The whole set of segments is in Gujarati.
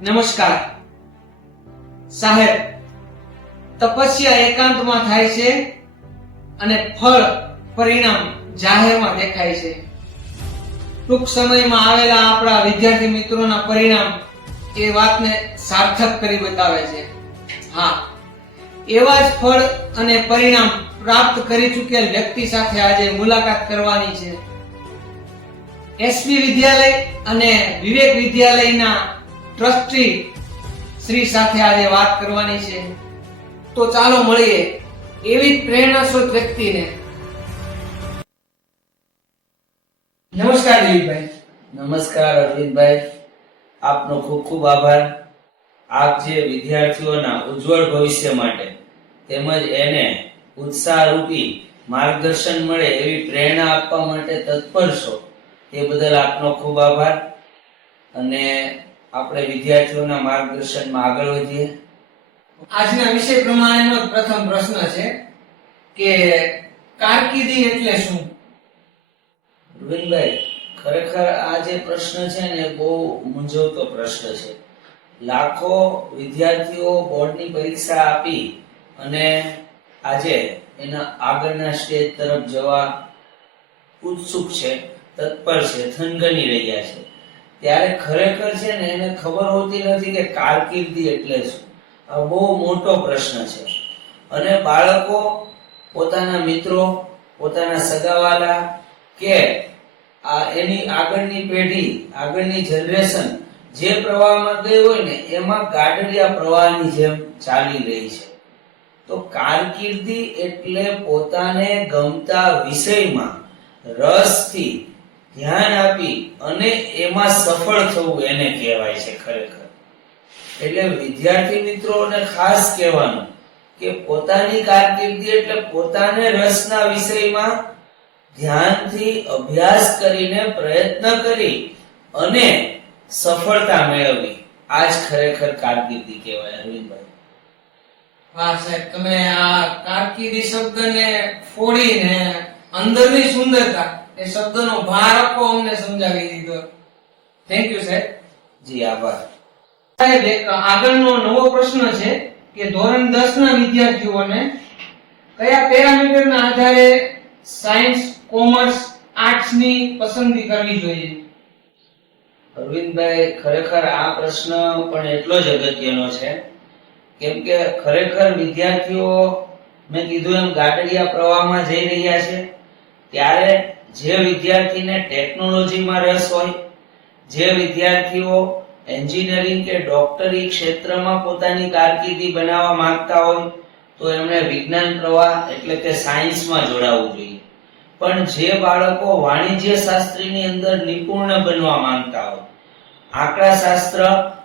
નમસ્કાર. સાહેબ, તપસ્યા એકાંતમાં થાય છે અને ફળ પરિણામ જાહેરમાં દેખાય છે. ટૂંક સમયમાં આવેલા આપણા વિદ્યાર્થી મિત્રોના પરિણામ એ વાતને સાર્થક કરી બતાવે છે. હા, એવા જ ફળ અને પરિણામ પ્રાપ્ત કરી ચૂકેલ વ્યક્તિ સાથે આજે મુલાકાત કરવાની છે. એસપી વિદ્યાલય અને વિવેક વિદ્યાલયના ટ્રસ્ટી શ્રી સાથે આજે વાત કરવાની છે. તો ચાલો મળીએ એવી પ્રેરણાસ્રોત વ્યક્તિને. નમસ્કાર દિલીપભાઈ. નમસ્કાર અરવિંદભાઈ. આપનો ખૂબ ખૂબ આભાર. આપ જે વિદ્યાર્થીઓના ઉજ્જવળ ભવિષ્ય માટે તેમજ એને ઉત્સાહરૂપી માર્ગદર્શન મળે એવી પ્રેરણા આપવા માટે તત્પર છો, એ બદલ આપનો ખૂબ આભાર. અને આપણે વિદ્યાર્થીઓના માર્ગદર્શનમાં આગળ વધીએ. આજના વિષય પ્રમાણેનો પ્રથમ પ્રશ્ન છે કે કારકિર્દી એટલે શું? અરવિંદભાઈ ખરેખર આ જે પ્રશ્ન છે ને બહુ મૂંઝવતો પ્રશ્ન છે. લાખો વિદ્યાર્થીઓ બોર્ડની પરીક્ષા આપી અને આજે એના આગળના સ્ટેજ તરફ જવા ઉત્સુક છે તત્પર છે થનગની રહ્યા છે. ત્યારે ખરેખર છે ને, એને ખબર હોતી નથી કે કારકિર્દી એટલે શું. આ બહુ મોટો પ્રશ્ન છે. અને બાળકો, પોતાના મિત્રો, પોતાના સગાવાલા કે આ એની આગળની પેઢી, આગળની જનરેશન જે પ્રવાહમાં ગઈ હોય ને, એમાં ગાડડિયા પ્રવાહની જેમ ચાલી રહી છે. તો કારકિર્દી એટલે પોતાને ગમતા વિષયમાં રસથી ધ્યાન આપી અને એમાં સફળ થવું એને કહેવાય છે ખરેખર. એટલે વિદ્યાર્થી મિત્રોને ખાસ કહેવાનું કે પોતાની કારકિર્દી એટલે પોતાને રસના વિષયમાં ધ્યાનથી અભ્યાસ કરીને પ્રયત્ન કરી અને સફળતા મેળવવી આ જ ખરેખર કારકિર્દી કહેવાય, અરવિંદભાઈ. હા સાહેબ, તમે આ કારકિર્દી શબ્દને ફોડીને અંદરની સુંદરતા એ શબ્દનો ભાર આપો અમને સમજાવી દીધો. થેન્ક યુ સાહેબ જી આભાર. સાહેબ એક આગળનો નવો પ્રશ્ન છે કે ધોરણ 10 ના વિદ્યાર્થીઓને કયા પેરામીટરના આધારે સાયન્સ કોમર્સ આર્ટ્સની પસંદગી કરવી જોઈએ? અરવિંદભાઈ ખરેખર આ પ્રશ્ન પણ એટલો જ અગત્યનો છે. કેમ કે ખરેખર વિદ્યાર્થીઓ મેં કીધું એમ ગાડડિયા પ્રવાહમાં જઈ રહ્યા છે. ત્યારે જે વિદ્યાર્થીને ટેકનોલોજીમાં રસ હોય, જે વિદ્યાર્થીઓ એન્જિનિયરિંગ કે ડોક્ટરી ક્ષેત્રમાં પોતાની કારકિર્દી બનાવવા માંગતા હોય, તો એમણે વિજ્ઞાન પ્રવાહ એટલે કે સાયન્સમાં જોડાવવું જોઈએ. પણ જે બાળકો વાણિજ્ય શાસ્ત્રીની અંદર નિપુણ બનવા માંગતા હોય આંકડા શાસ્ત્ર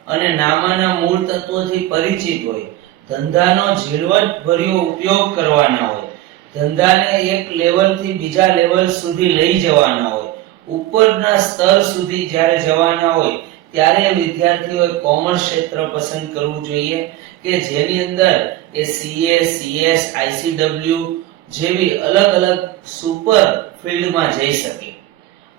અને નામાના મૂળ તત્વોથી પરિચિત હોય, ધંધાનો ઝીણવટ ભર્યો ઉપયોગ કરવાના હોય ધંધાને એક લેવલથી બીજા લેવલ સુધી લઈ જવાના હોય, ઉપરના સ્તર સુધી જ્યારે જવાના હોય, ત્યારે વિદ્યાર્થીઓએ કોમર્સ ક્ષેત્ર પસંદ કરવું જોઈએ કે જેની અંદર એ સીએ સીએસ આઈસીડબલ્યુ જેવી અલગ અલગ સુપર ફિલ્ડમાં જઈ શકે.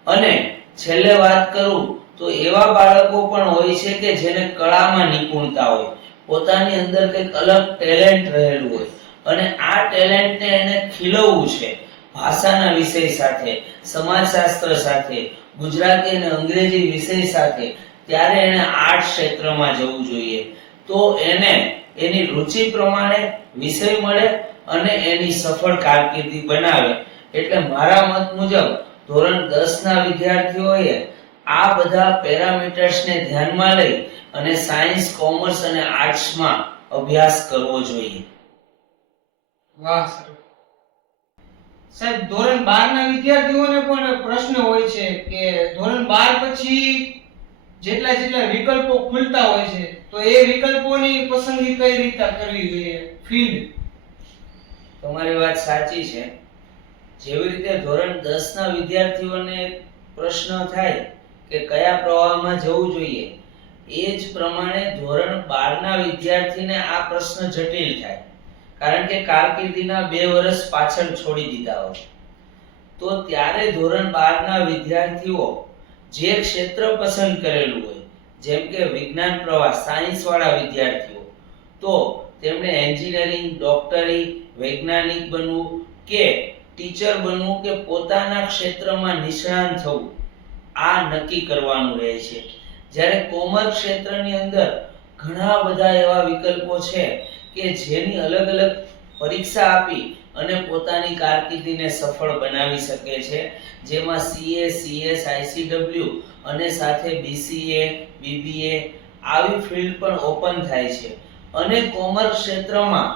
અને છેલ્લે વાત કરું, તો એવા બાળકો પણ હોય છે કે જેને કળામાં નિપુણતા હોય, પોતાની અંદર કંઈક અલગ ટેલેન્ટ રહેલું હોય. અને આ ટેલેન્ટને એને ખીલવવું છે. ભાષાના વિષય સાથે, સમાજશાસ્ત્ર સાથે, ગુજરાતી અને અંગ્રેજી વિષય સાથે ત્યારે એને આર્ટ ક્ષેત્રમાં જવું જોઈએ. તો એને એની રુચિ પ્રમાણે વિષય મળે અને એની સફળ કારકિર્દી બનાવે. એટલે મારા મત મુજબ, ધોરણ 10 ના વિદ્યાર્થીઓએ આ બધા પેરામીટર્સને ધ્યાનમાં લઈ અને સાયન્સ, કોમર્સ અને આર્ટ્સમાં અભ્યાસ કરવો જોઈએ. વાહ સાહેબ, ધોરણ 12 ના વિદ્યાર્થીઓને પણ પ્રશ્ન હોય છે કે ધોરણ 12 પછી જેટલા જેટલા વિકલ્પો ખુલતા હોય છે, તો એ વિકલ્પોની પસંદગી કઈ રીતે કરવી જોઈએ? ફિલ્ડ તમારી વાત સાચી છે. જેવી રીતે ધોરણ 10 ના વિદ્યાર્થીઓને પ્રશ્ન થાય કે કયા પ્રવાહમાં જવું જોઈએ, એ જ પ્રમાણે ધોરણ 12 ના વિદ્યાર્થીને આ પ્રશ્ન જટિલ થાય. કારણ કે કારકિર્દીના બે વર્ષ પાછળ છોડી દીધા હોય. તો ત્યારે ધોરણ બારના વિદ્યાર્થીઓ જે ક્ષેત્ર પસંદ કરેલું હોય, જેમ કે વિજ્ઞાન પ્રવાહ સાયન્સ વાળા વિદ્યાર્થીઓ, તો તેમણે એન્જિનિયરિંગ ડોક્ટરી વૈજ્ઞાનિક બનવું કે ટીચર બનવું કે પોતાના ક્ષેત્રમાં નિષ્ણાંત થવું, આ નક્કી કરવાનું રહે છે. જ્યારે કોમર્સ ક્ષેત્રની અંદર ઘણા બધા એવા વિકલ્પો છે કે જેની અલગ અલગ પરીક્ષા આપી અને પોતાની કારકિર્દીને સફળ બનાવી શકે છે. જેમાં સીએ સીએસ આઈસીડબલ્યુ અને સાથે બીસીએ બીબીએ આવી ફિલ્ડ પણ ઓપન થાય છે. અને કોમર્સ ક્ષેત્રમાં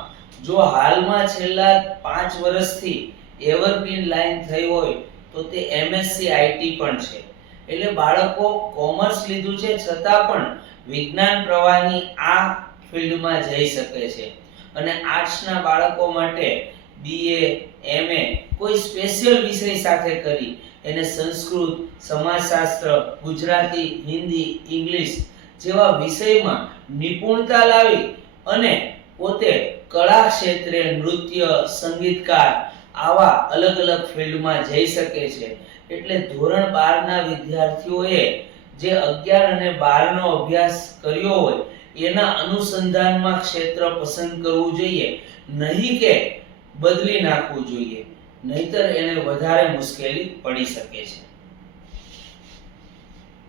જો હાલમાં છેલ્લા પાંચ વર્ષથી એવરગ્રીન લાઈન થઈ હોય તો તે એમએસસી આઈટી પણ છે. એટલે બાળકો કોમર્સ લીધું છે છતાં પણ વિજ્ઞાન પ્રવાહની આ ફિલ્ડમાં જઈ શકે છે. અને આર્ટ્સના બાળકો માટે બીએ એમએ કોઈ સ્પેશિયલ વિષય સાથે કરી. એને સંસ્કૃત, સમાજશાસ્ત્ર, ગુજરાતી, હિન્દી, ઇંગ્લિશ જેવા વિષયમાં નિપુણતા લાવી અને પોતે કળા ક્ષેત્રે નૃત્ય, સંગીતકાર આવા અલગ અલગ ફિલ્ડમાં જઈ શકે છે. એટલે ધોરણ બારના વિદ્યાર્થીઓએ જે અગિયાર અને બારનો અભ્યાસ કર્યો હોય એના અનુસંધાનમાં ક્ષેત્ર પસંદ કરવું જોઈએ. નહીં કે બદલી નાખવું જોઈએ. નહીતર એને વધારે મુશ્કેલી પડી શકે છે.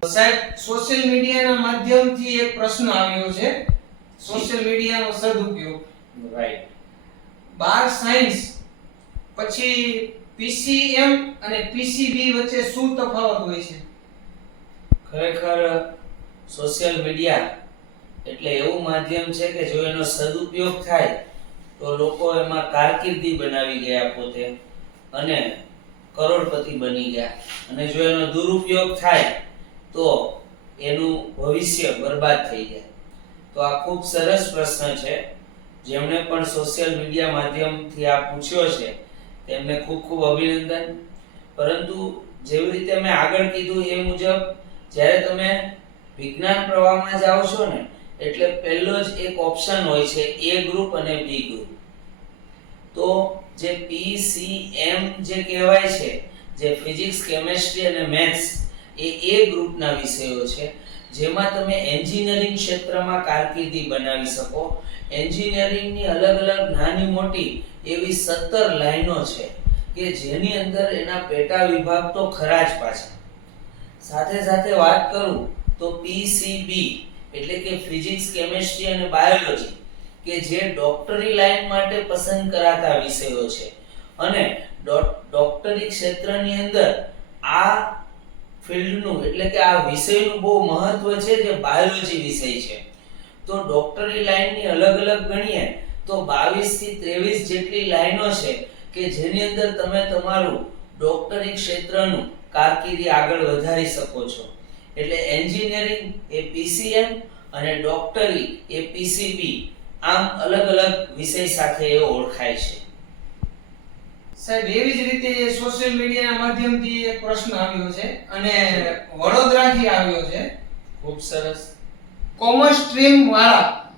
સાહેબ સોશિયલ મીડિયાના માધ્યમથી એક પ્રશ્ન આવ્યો છે. સોશિયલ મીડિયાનો સદુપયોગ. રાઈટ બાર સાયન્સ પછી પીસીએમ અને પીસીબી વચ્ચે શું તફાવત હોય છે? ખરેખર સોશિયલ મીડિયા એટલે એવું માધ્યમ છે કે જો એનો સદુપયોગ થાય, તો લોકો એમાં કારકિર્દી બનાવી ગયા પોતે અને કરોડપતિ બની ગયા. અને જો એનો દુરુપયોગ થાય, તો એનું ભવિષ્ય બરબાદ થઈ જાય. તો આ ખૂબ સરસ પ્રશ્ન છે. જેમણે પણ સોશિયલ મીડિયા માધ્યમથી આ પૂછ્યો છે, તેમને ખૂબ ખૂબ અભિનંદન. પરંતુ જેવી રીતે મેં આગળ કીધું એ મુજબ, જ્યારે તમે વિજ્ઞાન પ્રવાહમાં જાઓ છો ને એટલે પહેલો જ એક ઓપ્શન હોય છે એ ગ્રુપ અને બી ગ્રુપ તો જે પી સી એમ જે કહેવાય છે, જે ફિઝિક્સ કેમેસ્ટ્રી અને મેથ્સ એ એ ગ્રુપના વિષયો છે, જેમાં તમે એન્જિનિયરિંગ ક્ષેત્રમાં કારકિર્દી બનાવી શકો. એન્જિનિયરિંગની અલગ અલગ નાની મોટી એવી સત્તર લાઈનો છે કે જેની અંદર એના પેટા વિભાગ તો ખરા જ પાછા. સાથે સાથે વાત કરું તો પીસીબી એટલે કે ફિઝિક્સ, કેમેસ્ટ્રી અને બાયોલોજી, કે જે ડોક્ટરી લાઈન માટે પસંદ કરાતા વિષયો છે. અને ડોક- ડોક્ટરી ક્ષેત્રની અંદર આ ફિલ્ડનું, એટલે કે આ વિષયનું બહુ મહત્વ છે જે બાયોલોજી વિષય છે. તો ડોક્ટરી લાઈનની અલગ અલગ ગણીએ, તો 22 થી 23 જેટલી લાઈનો છે કે જેની અંદર તમે તમારું ડોક્ટરી ક્ષેત્રનું કારકિર્દી આગળ વધારી શકો છો. એટલે એન્જિનિયરિંગ એ પીસીએમ અને ડોક્ટરી એ પીસીબી. આમ અલગ અલગ વિષય સાથે એ ઓળખાય છે. સાહેબ એવી જ રીતે સોશિયલ મીડિયાના માધ્યમથી એક પ્રશ્ન આવ્યો છે અને વડોદરાથી આવ્યો છે. ખૂબ સરસ. કોમર્સ સ્ટ્રીમ વાળા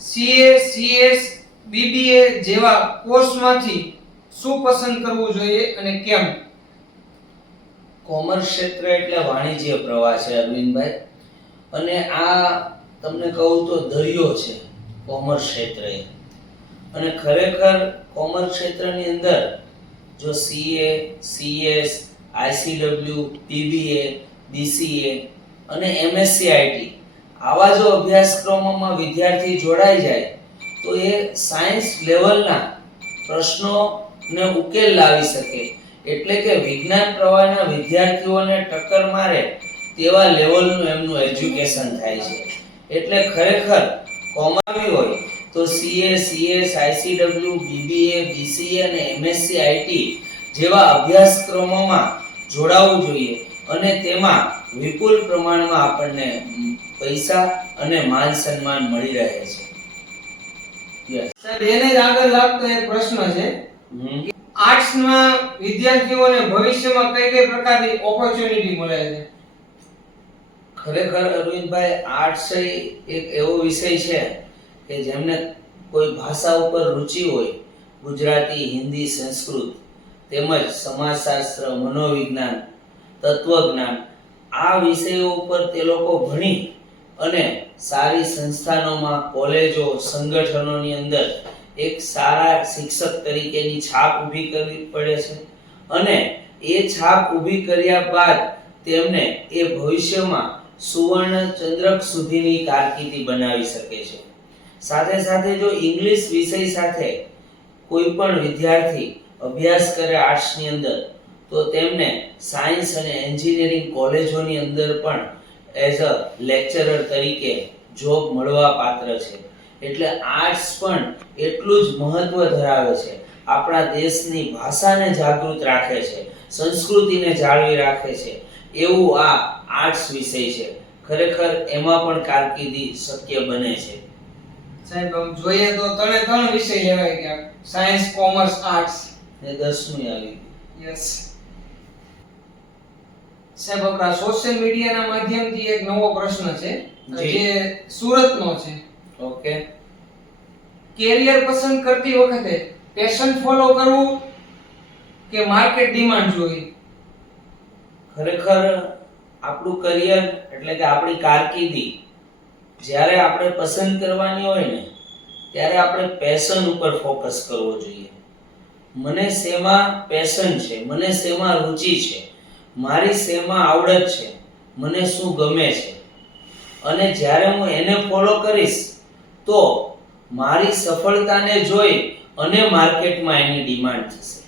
સીએ સીએસ બીબીએ જેવા કોર્સમાંથી શું પસંદ કરવું જોઈએ અને કેમ? કોમર્સ ક્ષેત્ર એટલે વાણિજ્ય પ્રવાહ છે, અરવિંદભાઈ. અને આ તમને કહું તો દરિયો છે કોમર્સ ક્ષેત્ર અને ખરેખર કોમર્સ ક્ષેત્રની અંદર જો CA, CS ICW BBA BCA અને એમએસસીઆઈટી આવા જો અભ્યાસક્રમોમાં વિદ્યાર્થી જોડાઈ જાય, તો એ સાયન્સ લેવલના પ્રશ્નોને ઉકેલ લાવી શકે. એટલે કે વિજ્ઞાન પ્રવાહના વિદ્યાર્થીઓને ટક્કર મારે તેવા લેવલનું એમનું એજ્યુકેશન થાય છે. એટલે ખરેખર કોમાવી હોય તો CA CS ICW BBA BCA અને એમએસસી આઈટી જેવા અભ્યાસક્રમોમાં જોડાવવું જોઈએ અને તેમાં વિપુલ પ્રમાણમાં આપણને પૈસા અને માન સન્માન મળી રહે છે. સર એને જ આગળ લાગતો એક પ્રશ્ન છે. આર્ટ્સના વિદ્યાર્થીઓને ભવિષ્યમાં કઈ કઈ પ્રકારની ઓપોર્ચ્યુનિટી મળે છે? ખરેખર અરવિંદભાઈ, આર્ટ્સ એક એવો વિષય છે કે જેમને કોઈ ભાષા ઉપર રુચિ હોય, ગુજરાતી, હિન્દી, સંસ્કૃત, તેમજ સમાજશાસ્ત્ર, મનોવિજ્ઞાન, તત્વજ્ઞાન, આ વિષયો ઉપર તે લોકો ભણી અને સારી સંસ્થાનોમાં, કોલેજો, સંગઠનોની અંદર એક સારા શિક્ષક તરીકેની છાપ ઊભી કરવી પડે છે. અને એ છાપ ઊભી કર્યા બાદ તેમને એ ભવિષ્યમાં સુવર્ણ ચંદ્રક સુધીની કારકિર્દી બનાવી શકે છે. સાથે સાથે જો ઇંગ્લિશ વિષય સાથે કોઈ પણ વિદ્યાર્થી અભ્યાસ કરે આર્ટ્સની અંદર, તો તેમને સાયન્સ અને એન્જિનિયરિંગ કોલેજોની અંદર પણ એઝ અ લેક્ચરર તરીકે જોબ મળવા પાત્ર છે. એટલે આર્ટ્સ પણ એટલું જ મહત્વ ધરાવે છે. આપણા દેશની ભાષાને જાગૃત રાખે છે સંસ્કૃતિને જાળવી રાખે છે. એવું આ આર્ટ્સ વિષય છે. ખરેખર એમાં પણ કારકિર્દી શક્ય બને છે. સાહેબ આમ જોઈએ તો ત્રણે ત્રણ વિષય લેવાય ગયા. સાયન્સ કોમર્સ આર્ટ્સ ને દસમી આવી યસ સાહેબ આપણા સોશિયલ મીડિયાના માધ્યમથી એક નવો પ્રશ્ન છે. જી. જે સુરતનો છે. ઓકે. કેરિયર પસંદ કરતી વખતે પેશન ફોલો કરવું કે માર્કેટ ડિમાન્ડ જોવી? ખરેખર આપણું કરિયર એટલે કે આપણી કારકિર્દી જ્યારે આપણે પસંદ કરવાની હોય ને, ત્યારે આપણે પેશન ઉપર ફોકસ કરવો જોઈએ. મને શેમાં પેશન છે? મને શેમાં રુચિ છે? મારી શેમાં આવડત છે? મને શું ગમે છે? અને જ્યારે હું એને ફોલો કરીશ તો મારી સફળતાને જોઈ અને માર્કેટમાં એની ડિમાન્ડ થશે.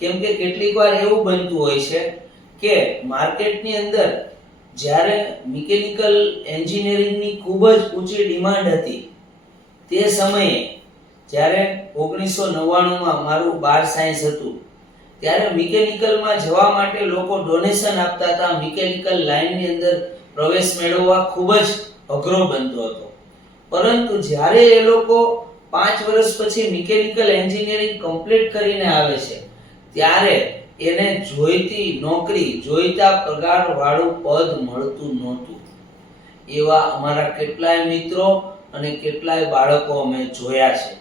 કેમ કે કેટલીક વાર એવું બનતું હોય છે કે માર્કેટની અંદર જ્યારે મિકેનિકલ એન્જિનિયરિંગની ખૂબ જ ઊંચી ડિમાન્ડ હતી, તે સમયે જ્યારે ઓગણીસો નવ્વાણુંમાં મારું બાર સાયન્સ હતું, ત્યારે મિકેનિકલમાં જવા માટે લોકો ડોનેશન આપતા હતા, મિકેનિકલ લાઇનની અંદર પ્રવેશ મેળવવા ખૂબ જ અઘરો બનતો હતો. પરંતુ જ્યારે એ લોકો પાંચ વર્ષ પછી મિકેનિકલ એન્જિનિયરિંગ કમ્પ્લીટ કરીને આવે છે, ત્યારે એને જોઈતી નોકરી, જોઈતા પગાર વાળું પદ મળતું નહોતું. એવા અમારા કેટલાય મિત્રો અને કેટલાય બાળકો અમે જોયા છે.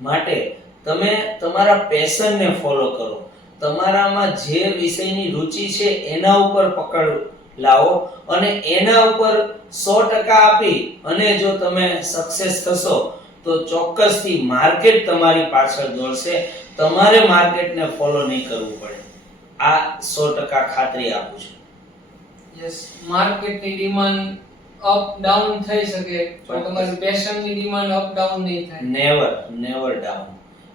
માટે તમે તમારા પેશનને ફોલો કરો. તમારામાં જે વિષયની રુચિ છે, એના ઉપર પકડ. લાવો. અને એના ઉપર 100% આપી અને જો તમે સક્સેસ થશો તો ચોક્કસથી માર્કેટ તમારી પાછળ દોડશે. તમારે માર્કેટને ફોલો નહીં કરવું પડે. આ 100% ખાતરી આપું છું. યસ માર્કેટની ડિમાન્ડ અપ ડાઉન થઈ શકે પણ તમારી પેશનની ડિમાન્ડ અપ ડાઉન નહીં થાય. નેવર નેવર ડાઉન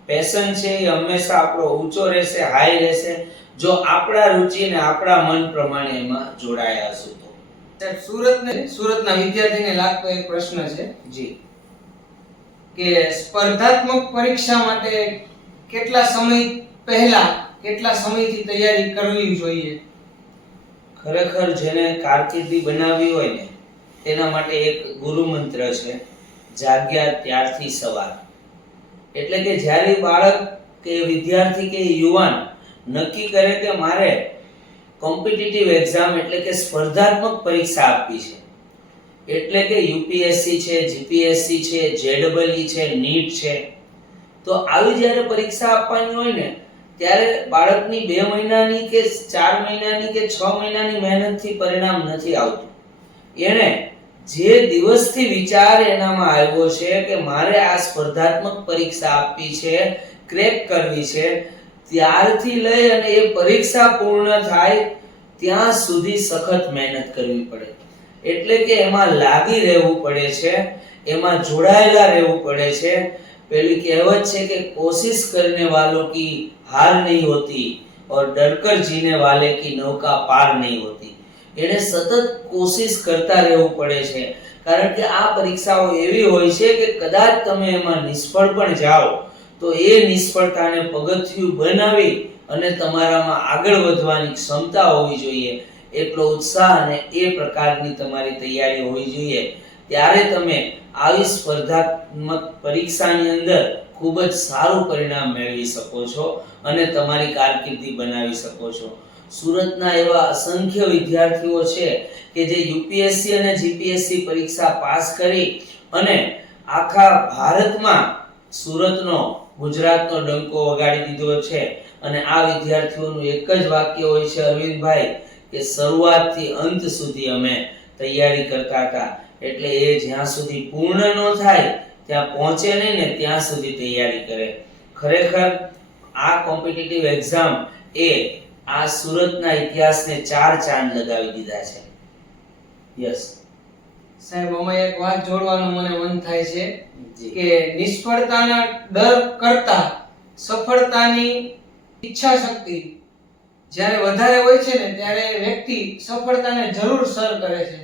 પેશન છે એ હંમેશા આપણો ઊંચો રહેશે હાઈ રહેશે. જો આપણા રુચિ અને આપણા મન પ્રમાણે એમાં જોડાયા હશું તો. સાહેબ, સુરતને, સુરતના વિદ્યાર્થીને લાગતો એક પ્રશ્ન છે જી. કે સ્પર્ધાત્મક પરીક્ષા માટે કેટલા સમય પહેલા કેટલા સમયથી તૈયારી કરવી જોઈએ? ખરેખર જેને કારકિર્દી બનાવવી હોય ને, તેના માટે એક ગુરુ મંત્ર છે, જાગ્યા ત્યારથી સવાર. એટલે કે જ્યારે બાળક કે વિદ્યાર્થી કે યુવાન નક્કી કરે કે મારે કોમ્પિટિટિવ એક્ઝામ એટલે કે સ્પર્ધાત્મક પરીક્ષા આપવી છે. એટલે કે યુપીએસસી છે જીપીએસસી છે જેડબલઈ છે, નીટ છે. તો આવી જ્યારે પરીક્ષા આપવાની હોય ને, ત્યારે બાળકની બે મહિનાની કે ચાર મહિનાની કે છ મહિનાની મહેનતથી પરિણામ નથી આવતું. એણે જે દિવસથી વિચાર એનામાં આવ્યો છે કે મારે આ સ્પર્ધાત્મક પરીક્ષા આપવી છે, ક્રેક કરવી છે ત્યારથી લઈ અને એ પરીક્ષા પૂર્ણ થાય ત્યાં સુધી સખત મહેનત કરવી પડે. એટલે કે એમાં લાગી રહેવું પડે છે, એમાં જોડાયેલા રહેવું પડે છે. પેલી કહેવત છે કે કોશિશ કરને વાલો કી હાર નહીં હોતી ઓર ડરકર જીને વાલે કી નૌકા પાર નહીં હોતી. એને સતત કોશિશ કરતા રહેવું પડે છે. કારણ કે આ પરીક્ષાઓ એવી હોય છે કે કદાચ તમે એમાં નિષ્ફળ પણ જાઓ. તો એ નિષ્ફળતાને પગથિયું બનાવી અને તમારામાં આગળ વધવાની ક્ષમતા હોવી જોઈએ. એટલો ઉત્સાહ અને એ પ્રકારની તમારી તૈયારી હોવી જોઈએ. ત્યારે તમે આવી સ્પર્ધાત્મક પરીક્ષાની અંદર ખૂબ જ સારું પરિણામ મેળવી શકો છો અને તમારી કારકિર્દી બનાવી શકો છો. સુરતના એવા અસંખ્ય વિદ્યાર્થીઓ છે કે જે યુપીએસસી અને જીપીએસસી પરીક્ષા પાસ કરી અને આખા ભારતમાં સુરતનો ગુજરાતનો ડંકો વગાડી દીધો છે. અને આ વિદ્યાર્થીઓનું એક જ વાક્ય હોય છે, અરવિંદભાઈ, કે શરૂઆતથી અંત સુધી અમે તૈયારી કરતા હતા. એટલે એ જ્યાં સુધી પૂર્ણ ન થાય, ત્યાં પહોંચે નહીં ને ત્યાં સુધી તૈયારી કરે. ખરેખર આ કોમ્પિટિટિવ એક્ઝામ એ આ સુરતના ઇતિહાસને ચાર ચાંદ લગાવી દીધા છે. યસ. સાહેબ આમાં એક વાત જોડવાનું મને મન થાય છે કે નિષ્ફળતાના ડર કરતા સફળતાની ઈચ્છા શક્તિ જ્યારે વધારે હોય છે ને ત્યારે વ્યક્તિ સફળતાને જરૂર સર કરે છે.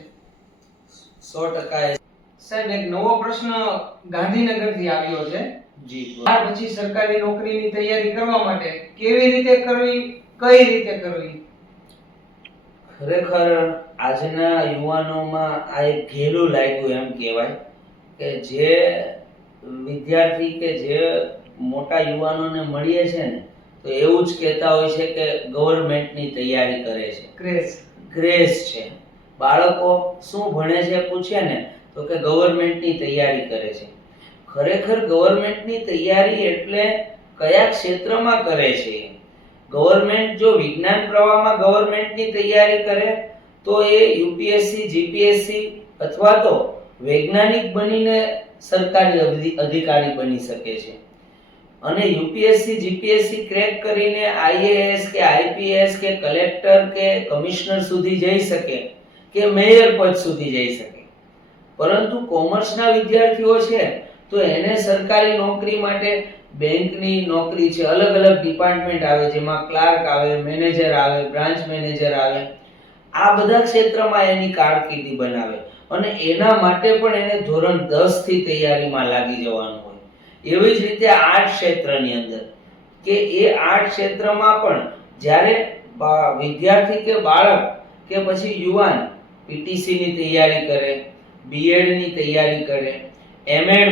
સો ટકા સાહેબ એક નવો પ્રશ્ન ગાંધીનગરથી આવ્યો છે. જી ત્યાર પછી સરકારી નોકરીની તૈયારી કરવા માટે કેવી રીતે કરવી કઈ રીતે કરવી? ખરેખર આજના યુવાનોમાં આ એક ઘેલું લાગ્યું એમ કહેવાય કે જે વિદ્યાર્થી કે જે મોટા યુવાનોને મળીએ છે ને તો એવું જ કહેતા હોય છે કે ગવર્મેન્ટની તૈયારી કરે છે. ક્રેઝ ક્રેઝ છે. બાળકો શું ભણે છે પૂછે ને તો કે ગવર્મેન્ટની તૈયારી કરે છે. ખરેખર ગવર્મેન્ટની તૈયારી એટલે કયા ક્ષેત્રમાં કરે છે? ગવર્મેન્ટ જો વિજ્ઞાન પ્રવાહમાં ગવર્મેન્ટની તૈયારી કરે, તો એ યુપીએસસી, જીપીએસસી અથવા તો વૈજ્ઞાનિક બનીને સરકારી અધિ- અધિકારી બની શકે છે. અને યુપીએસસી, જીપીએસસી ક્રેક કરીને આઈએએસ કે આઈપીએસ કે કલેક્ટર કે કમિશનર સુધી જઈ શકે કે મેયર પદ સુધી જઈ શકે. પરંતુ કોમર્સના વિદ્યાર્થીઓ છે, તો એને સરકારી નોકરી માટે બેંકની નોકરી છે, અલગ અલગ ડિપાર્ટમેન્ટ આવે, જેમાં ક્લાર્ક આવે, મેનેજર આવે, બ્રાન્ચ મેનેજર આવે. આ બધા ક્ષેત્રમાં એની કારકિર્દી બનાવે. અને એના માટે પણ એને ધોરણ 10 થી તૈયારીમાં લાગી જવાનું હોય. એવી જ રીતે આર્ટ ક્ષેત્રની અંદર. કે એ આર્ટ ક્ષેત્રમાં પણ જ્યારે વિદ્યાર્થી કે બાળક કે પછી યુવાન પીટીસીની તૈયારી કરે બીએડની તૈયારી કરે એમએડ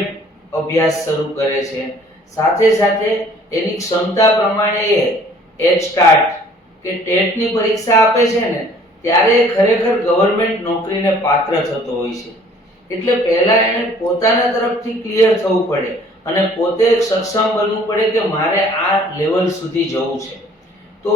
અભ્યાસ શરૂ કરે છે સાથે સાથે એની ક્ષમતા પ્રમાણે એ એચ સ્ટાર્ટ કે ટેટની પરીક્ષા આપે છે ને, ત્યારે ખરેખર ગવર્મેન્ટ નોકરીને પાત્ર થતો હોય છે. એટલે પહેલા એને પોતાના તરફથી ક્લિયર થવું પડે અને પોતે સક્ષમ બનવું પડે કે મારે આ લેવલ સુધી જવું છે. તો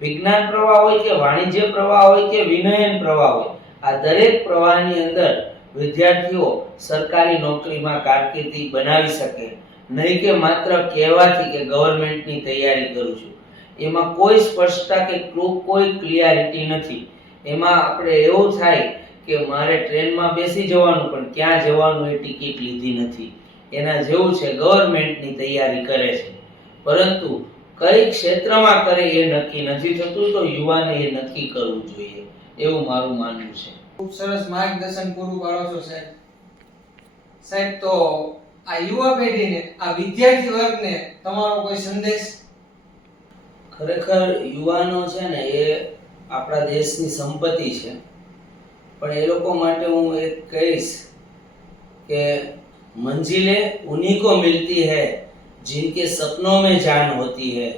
વિજ્ઞાન પ્રવાહ હોય કે વાણિજ્ય પ્રવાહ હોય કે વિનયન પ્રવાહ હોય, આ દરેક પ્રવાહની અંદર વિદ્યાર્થીઓ સરકારી નોકરીમાં કારકિર્દી બનાવી શકે નહીં કે માત્ર કહેવાથી કે ગવર્મેન્ટની તૈયારી કરું છું. એમાં કોઈ સ્પષ્ટતા કે કોઈ ક્લિયરિટી નથી. એમાં આપણે એવું થાય કે મારે ટ્રેનમાં બેસી જવાનું, પણ ક્યાં જવાનું એ ટિકિટ લીધી નથી. એના જેવું છે ગવર્મેન્ટની તૈયારી કરે છે. પરંતુ કઈ ક્ષેત્રમાં કરે એ નક્કી નથી થતું, તો યુવાને એ નક્કી કરવું જોઈએ. એવું મારું માનવું છે. ખૂબ સરસ માર્ગદર્શન પૂરું પાડો છો, સાહેબ. સાહેબ, તો આ યુવા પેઢીને, આ વિદ્યાર્થી વર્ગને તમારો કોઈ સંદેશ? ખરેખર યુવાનો છે ને, એ આપણા દેશની સંપત્તિ છે. પણ એ લોકો માટે હું એક કહીશ કે મંજિલે ઉન્हीं કો મિલતી है जिनके सपनों में જાન હોતી है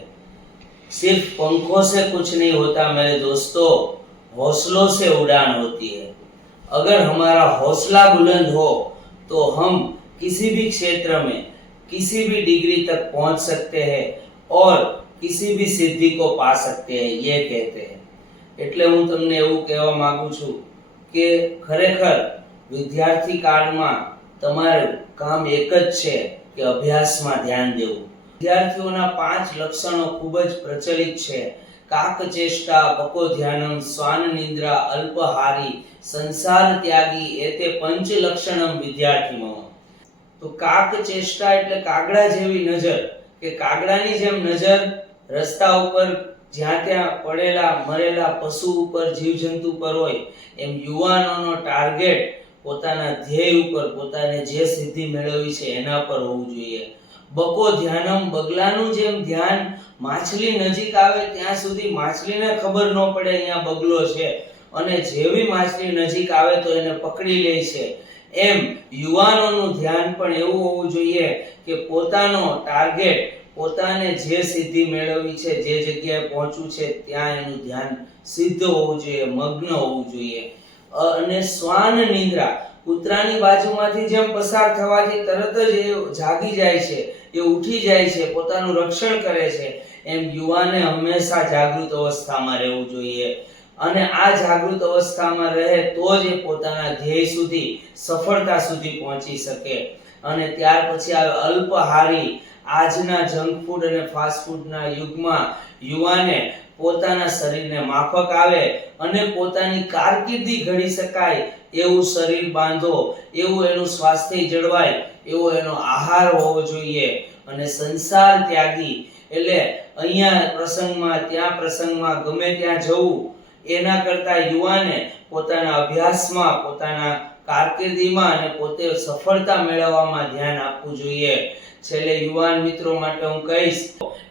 सिर्फ पंखों से कुछ नहीं होता मेरे दोस्तों हौसलों से उड़ान होती है अगर हमारा हौसला बुलंद हो तो हम किसी भी क्षेत्र में किसी भी डिग्री तक पहुंच सकते हैं और किसी भी सिद्धि को पा सकते हैं ये कहते हैं એટલે હું તમને એવું કહેવા માંગુ છું કે ખરેખર વિદ્યાર્થી કાળમાં તમારું કામ એક જ છે કે અભ્યાસમાં ધ્યાન દેવું વિદ્યાર્થીઓના પાંચ લક્ષણો ખૂબ જ પ્રચલિત છે કાક ચેષ્ટા બકો ધ્યાનમ શ્વાન નિદ્રા અલ્પહારી સંસાર ત્યાગી એતે પંચ લક્ષણમ વિદ્યાર્થીમાં તો કાક ચેષ્ટા એટલે કાગડા જેવી નજર, કે કાગડાની જેમ નજર રસ્તા ઉપર જ્યાં ત્યાં પડેલા, મરેલા પશુ ઉપર, જીવજંતુ પર હોય, એમ યુવાનોનો ટાર્ગેટ પોતાના ધ્યેય ઉપર, પોતાને જે સિદ્ધિ મેળવવી છે એના પર હોવું જોઈએ. બકો ધ્યાનમ બગલાનું જેમ ધ્યાન માછલી નજીક આવે ત્યાં સુધી માછલીને ખબર ન પડે અહીંયા બગલો છે. અને જેવી માછલી નજીક આવે તો એને પકડી લે છે. એમ યુવાનોનું ધ્યાન પણ એવું હોવું જોઈએ કે પોતાનો ટાર્ગેટ પોતાને જે સિદ્ધિ મેળવવી છે, જે જગ્યાએ પહોંચવું છે, ત્યાં એનું ધ્યાન સિદ્ધ હોવું જોઈએ, મગ્ન હોવું જોઈએ. અને શ્વાન નિંદ્રા, કૂતરાની બાજુમાંથી જેમ પસાર થવાથી તરત જ એ જાગી જાય છે, એ ઉઠી જાય છે, પોતાનું રક્ષણ કરે છે, એમ યુવાને હંમેશા જાગૃત અવસ્થામાં રહેવું જોઈએ. અને આ જાગૃત અવસ્થામાં રહે તો જ એ પોતાના ધ્યેય સુધી, સફળતા સુધી પહોંચી શકે. અને ત્યાર પછી આવે અલ્પહારી, આજના જંક ફૂડ અને ફાસ્ટ ફૂડના યુગમાં યુવાને પોતાના શરીરને માફક આવે અને પોતાની કારકિર્દી ઘડી શકાય. એવું શરીર બાંધો, એવું એનું સ્વાસ્થ્ય જળવાય, એવો એનો આહાર હોવો જોઈએ. અને સંસાર ત્યાગી, એટલે અહીંયા પ્રસંગમાં, ત્યાં પ્રસંગમાં ગમે ત્યાં જવું એના કરતા યુવાને પોતાના અભ્યાસમાં, પોતાના કારકિર્દીમાં અને પોતે સફળતા મેળવવામાં ધ્યાન આપવું જોઈએ. છેલ્લે યુવાન મિત્રો માટે હું કહીશ,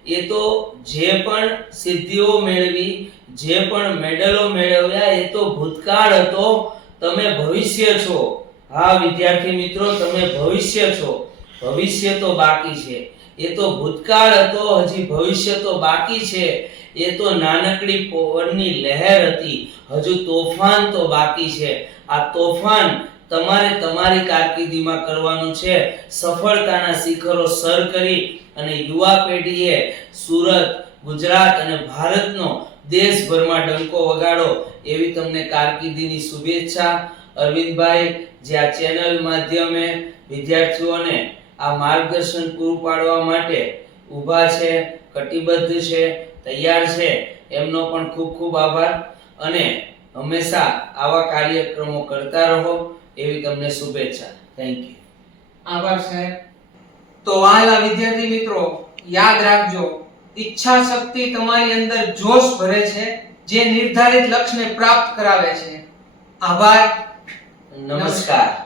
એ તો જે પણ સિદ્ધિઓ મેળવી, જે પણ મેડલો મેળવ્યા, એ તો ભૂતકાળ હતો. તમે ભવિષ્ય છો. હા, વિદ્યાર્થી મિત્રો, તમે ભવિષ્ય છો. ભવિષ્ય તો બાકી છે. એ તો ભૂતકાળ હતો, હજી ભવિષ્ય તો બાકી છે. એ તો નાનકડી પવનની લહેર હતી, હજુ તોફાન તો બાકી છે. આ તોફાન તમારે તમારી કારકિર્દીમાં કરવાનું છે. સફળતાના શિખરો સર કરી અને યુવા પેઢીએ સુરત, ગુજરાત અને ભારતનો દેશભરમાં ડંકો વગાડો એવી તમને કારકિર્દીની શુભેચ્છા. અરવિંદભાઈ, જે આ ચેનલ માધ્યમે વિદ્યાર્થીઓને આ માર્ગદર્શન પૂરું પાડવા માટે ઊભા છે કટિબદ્ધ છે તૈયાર છે. એમનો પણ ખૂબ ખૂબ આભાર. અને હંમેશા આવા કાર્યક્રમો કરતા રહો. એવી તમને શુભેચ્છા. થેન્ક યુ આભાર સાહેબ. તો વાલા વિદ્યાર્થી મિત્રો યાદ રાખજો ઈચ્છા શક્તિ તમારી અંદર જોશ ભરે છે જે નિર્ધારિત લક્ષ્યને પ્રાપ્ત કરાવે છે. આભાર. નમસ્કાર.